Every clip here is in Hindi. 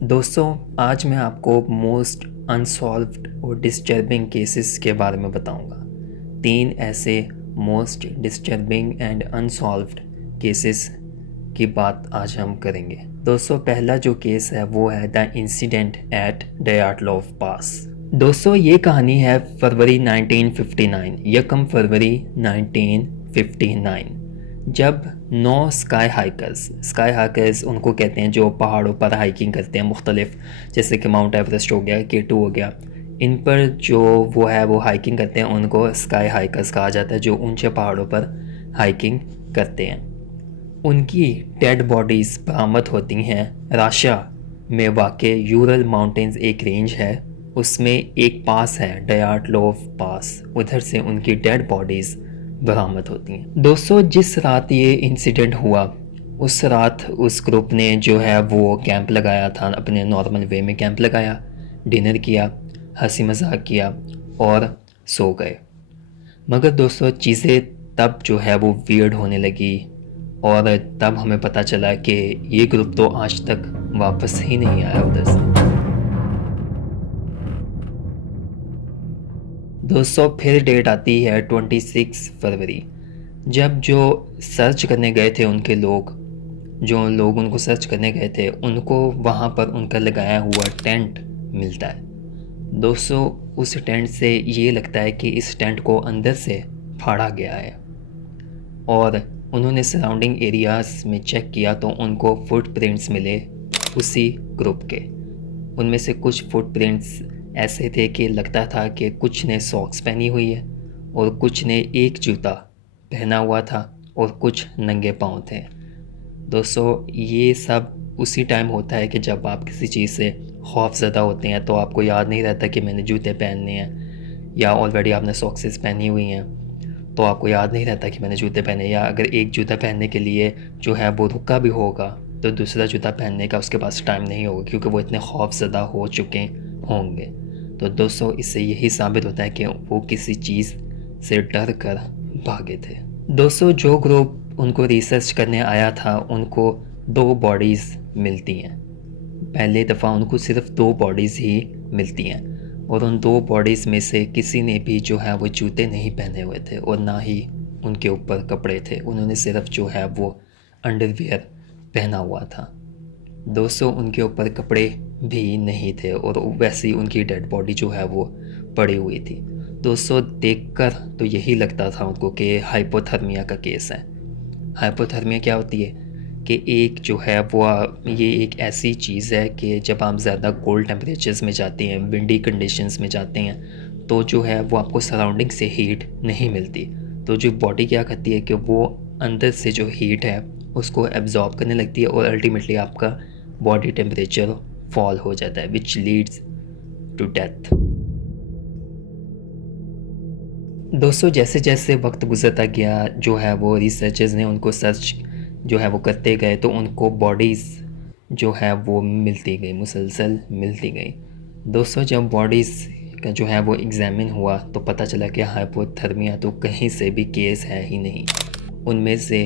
दोस्तों, आज मैं आपको मोस्ट अनसॉल्व्ड और डिस्टर्बिंग केसेस के बारे में बताऊंगा। 3 ऐसे most disturbing and unsolved cases की बात आज हम करेंगे। दोस्तों, पहला जो केस है वो है द इंसिडेंट एट डयाटलॉव पास। दोस्तों, ये कहानी है फरवरी 1959, यकम फरवरी 1959, जब 9 स्काई हाइकर्स उनको कहते हैं जो पहाड़ों पर हाइकिंग करते हैं मुख्तलिफ, जैसे कि माउंट एवरेस्ट हो गया, K2 हो गया, इन पर जो वो हाइकिंग करते हैं उनको स्काई हाइकर्स कहा जाता है, जो ऊंचे पहाड़ों पर हाइकिंग करते हैं। उनकी डेड बॉडीज़ बरामद होती हैं राशा में वाक़ यूरल माउंटेन्स, एक रेंज है, उसमें एक पास है डयाटलोव पास, उधर से उनकी डेड बॉडीज़ बरामद होती हैं। दोस्तों, जिस रात ये इंसिडेंट हुआ उस रात उस ग्रुप ने जो है वो कैंप लगाया था, अपने नॉर्मल वे में कैंप लगाया, डिनर किया, हंसी मजाक किया और सो गए। मगर दोस्तों, चीज़ें तब जो है वो वियर्ड होने लगी और तब हमें पता चला कि ये ग्रुप तो आज तक वापस ही नहीं आया उधर से। दोस्तों, फिर डेट आती है 26 फरवरी, जब जो सर्च करने गए थे उनके लोग, जो लोग उनको सर्च करने गए थे, उनको वहाँ पर उनका लगाया हुआ टेंट मिलता है। दोस्तों, उस टेंट से ये लगता है कि इस टेंट को अंदर से फाड़ा गया है और उन्होंने सराउंडिंग एरियाज़ में चेक किया तो उनको फुटप्रिंट्स मिले उसी ग्रुप के। उनमें से कुछ फुटप्रिंट्स ऐसे थे कि लगता था कि कुछ ने सॉक्स पहनी हुई है और कुछ ने एक जूता पहना हुआ था और कुछ नंगे पाँव थे। दोस्तों, ये सब उसी टाइम होता है कि जब आप किसी चीज़ से खौफज़दा होते हैं तो आपको याद नहीं रहता कि मैंने जूते पहनने हैं, या ऑलरेडी आपने सॉक्सेस पहनी हुई हैं तो आपको याद नहीं रहता कि मैंने जूते पहने, या अगर एक जूता पहनने के लिए जो है वो रुका भी होगा तो दूसरा जूता पहनने का उसके पास टाइम नहीं होगा, क्योंकि वो इतने खौफज़दा हो चुके होंगे। तो दोस्तों, इससे यही साबित होता है कि वो किसी चीज़ से डर कर भागे थे। दोस्तों, जो ग्रुप उनको रिसर्च करने आया था उनको 2 बॉडीज़ मिलती हैं। पहले दफ़ा उनको सिर्फ 2 बॉडीज़ ही मिलती हैं और उन 2 बॉडीज़ में से किसी ने भी जो है वो जूते नहीं पहने हुए थे और ना ही उनके ऊपर कपड़े थे। उन्होंने सिर्फ जो है वो अंडरवियर पहना हुआ था। दोस्तों, उनके ऊपर कपड़े भी नहीं थे और वैसे ही उनकी डेड बॉडी जो है वो पड़ी हुई थी। दोस्तों, देखकर तो यही लगता था उनको कि हाइपोथर्मिया का केस है। हाइपोथर्मिया क्या होती है कि एक जो है वो ये एक ऐसी चीज़ है कि जब आप ज़्यादा कोल्ड टेम्परेचर्स में जाते हैं, विंडी कंडीशंस में जाते हैं, तो जो है वो आपको सराउंडिंग से हीट नहीं मिलती। तो जो बॉडी क्या करती है कि वो अंदर से जो हीट है उसको एब्जॉर्ब करने लगती है और अल्टीमेटली आपका बॉडी टेम्परेचर फॉल हो जाता है, विच लीड्स टू डेथ। दोस्तों, जैसे जैसे वक्त गुजरता गया जो है वो रिसर्चर्स ने उनको सर्च जो है वो करते गए तो उनको बॉडीज़ जो है वो मिलती गई, मुसलसल मिलती गई। दोस्तों, जब बॉडीज़ का जो है वो एग्ज़ामिन हुआ तो पता चला कि हाइपोथर्मिया तो कहीं से भी केस है ही नहीं। उनमें से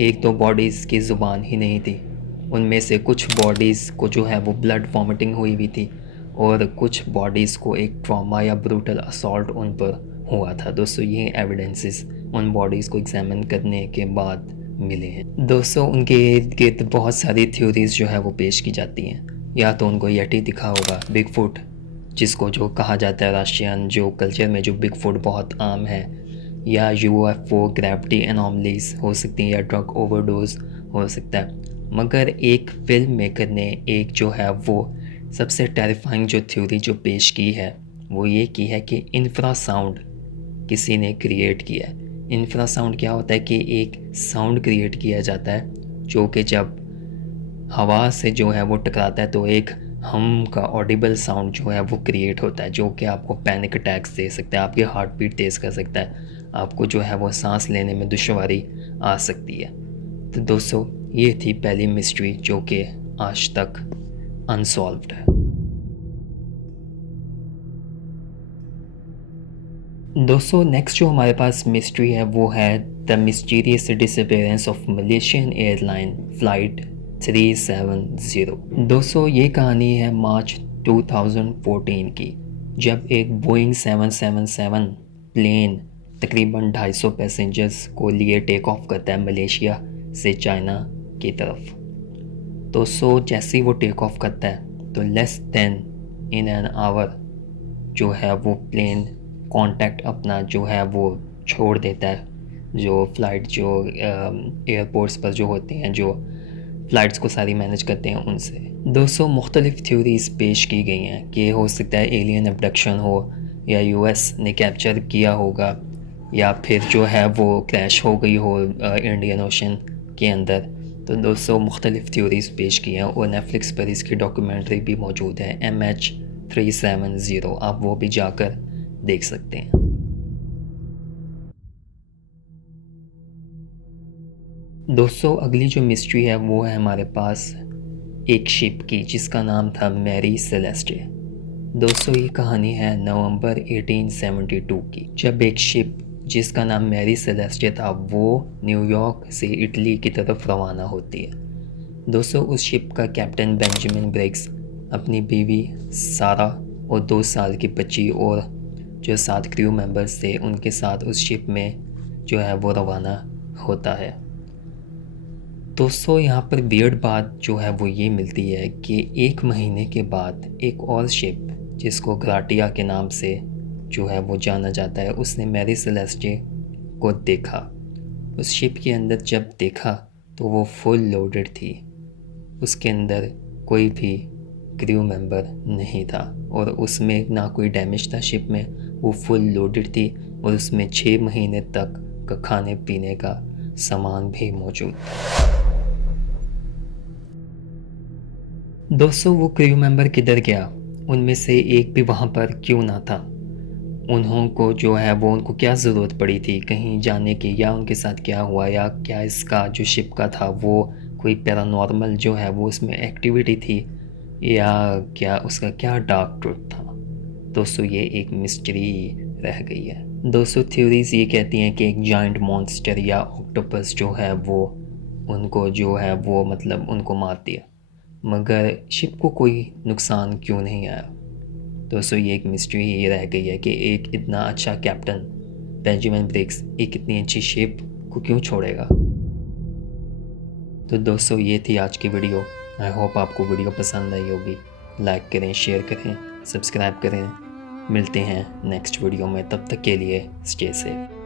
एक दो बॉडीज़ की ज़ुबान ही नहीं थी, उनमें से कुछ बॉडीज़ को जो है वो ब्लड वॉमिटिंग हुई हुई थी और कुछ बॉडीज़ को एक ट्रॉमा या ब्रूटल असॉल्ट उन पर हुआ था। दोस्तों, ये एविडेंसेस उन बॉडीज़ को एग्जामिन करने के बाद मिले हैं। दोस्तों, उनके इर्द गिर्द बहुत सारी थ्योरीज़ जो है वो पेश की जाती हैं। या तो उनको यटी दिखा होगा, बिग फुट, जिसको जो कहा जाता है रशियन जो कल्चर में जो बिग फुट बहुत आम है, या यूएफओ, ग्रेविटी एनॉमलीज हो सकती हैं, या ड्रग ओवरडोज हो सकता है। मगर एक फिल्म मेकर ने एक जो है वो सबसे टेरिफाइंग जो थ्योरी जो पेश की है वो ये की है कि इंफ्रासाउंड किसी ने क्रिएट किया है। इंफ्रासाउंड क्या होता है कि एक साउंड क्रिएट किया जाता है जो कि जब हवा से जो है वो टकराता है तो एक हम का ऑडिबल साउंड जो है वो क्रिएट होता है, जो कि आपको पैनिक अटैक्स दे सकता है, आपकी हार्ट बीट तेज़ कर सकता है, आपको जो है वो सांस लेने में दुश्वारी आ सकती है। तो दोस्तों, ये थी पहली मिस्ट्री जो कि आज तक अनसॉल्व्ड है। दोस्तों, नेक्स्ट जो हमारे पास मिस्ट्री है वो है the mysterious disappearance of Malaysian airline flight 370। दोस्तों ये कहानी है मार्च 2014 की, जब एक बोइंग 777 प्लेन तकरीबन 250 पैसेंजर्स को लिए टेक ऑफ करता है मलेशिया से चाइना की तरफ। दोस्तों जैसे ही वो टेक ऑफ करता है तो less then in an hour जो है वो प्लेन कांटेक्ट अपना जो है वो छोड़ देता है। जो फ़्लाइट जो एयरपोर्ट्स पर जो होते हैं, जो फ़्लाइट्स को सारी मैनेज करते हैं, उनसे। दोस्तों मुख्तलिफ़ थ्योरीज़ पेश की गई हैं कि हो सकता है एलियन अबडक्शन हो, या यूएस ने कैप्चर किया होगा, या फिर जो है वो क्रैश हो गई हो इंडियन ओशन के अंदर। तो दोस्तों मुख्तलिफ़ थ्योरीज़ पेश की हैं और नेटफ्लिक्स पर इसकी डॉक्यूमेंट्री भी मौजूद है, MH370। आप वो भी जाकर देख सकते हैं। दोस्तों अगली जो मिस्ट्री है वो है हमारे पास एक शिप की जिसका नाम था मैरी सेलेस्टे। दोस्तों ये कहानी है नवंबर 1872 की, जब एक शिप जिसका नाम मैरी सेलेस्टे था वो न्यूयॉर्क से इटली की तरफ रवाना होती है। दोस्तों उस शिप का कैप्टन बेंजामिन ब्रिग्स अपनी बीवी सारा और 2 साल की बच्ची और जो 7 क्रू मेंबर्स थे उनके साथ उस शिप में जो है वो रवाना होता है। दोस्तों यहाँ पर वियर्ड बात जो है वो ये मिलती है कि 1 महीने के बाद एक और शिप जिसको ग्राटिया के नाम से जो है वो जाना जाता है, उसने मैरी सेलेस्टे को देखा। उस शिप के अंदर जब देखा तो वो फुल लोडेड थी, उसके अंदर कोई भी क्रू मेंबर नहीं था और उसमें ना कोई डैमेज था शिप में, वो फुल लोडेड थी और उसमें 6 महीने तक का खाने पीने का सामान भी मौजूद था। दोस्तों वो क्रू मेंबर किधर गया, उनमें से एक भी वहाँ पर क्यों ना था? उन्हों को जो है वो उनको क्या ज़रूरत पड़ी थी कहीं जाने की, या उनके साथ क्या हुआ, या क्या इसका जो शिप का था वो कोई पैरानॉर्मल जो है वो उसमें एक्टिविटी थी, या क्या उसका क्या डार्क ट्रुथ था? दोस्तों ये एक मिस्ट्री रह गई है। दोस्तों थ्योरीज ये कहती हैं कि एक जाइंट मॉन्स्टर या ऑक्टोपस जो है वो उनको जो है वो मतलब उनको मार दिया, मगर शिप को कोई नुकसान क्यों नहीं आया? दोस्तों ये एक मिस्ट्री ही रह गई है कि एक इतना अच्छा कैप्टन बेंजामिन ब्रिग्स एक इतनी अच्छी शिप को क्यों छोड़ेगा। तो दोस्तों ये थी आज की वीडियो। आई होप आपको वीडियो पसंद आई होगी। लाइक करें, शेयर करें, सब्सक्राइब करें। मिलते हैं नेक्स्ट वीडियो में, तब तक के लिए स्टे सेफ।